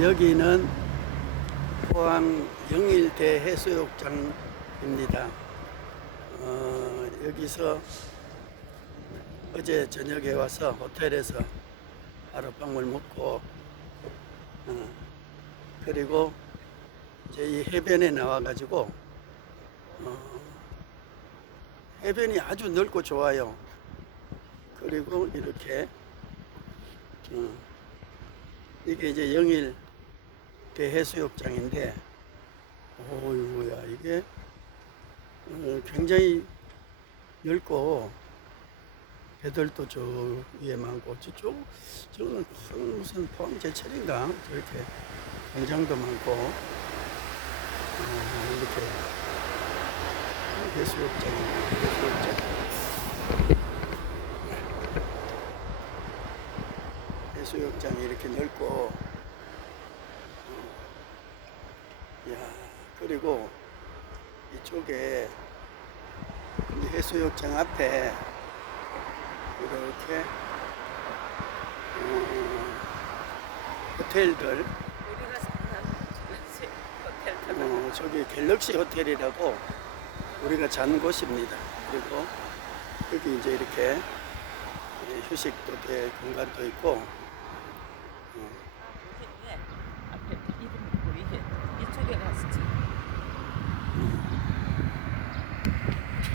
여기는 포항 영일대 해수욕장입니다. 어, 여기서 어제 저녁에 와서 호텔에서 하룻밤을 묵고 어, 그리고 이 해변에 나와가지고 어, 해변이 아주 넓고 좋아요. 그리고 이렇게 어, 이게 이제 영일 대 해수욕장인데 오이구야 이게. 어, 굉장히 넓고 배들도 저 위에 많고 저쪽 저거는 큰 무슨 포항 제철인가? 저렇게 공장도 많고 어, 이렇게 해수욕장입니다 해수욕장. 해수욕장이 이렇게 넓고 어, 야 그리고 이쪽에 이 해수욕장 앞에 이렇게 어, 호텔들. 어, 저기 갤럭시 호텔이라고 우리가 잔 곳입니다. 그리고 여기 이제 이렇게 예, 휴식도 될 공간도 있고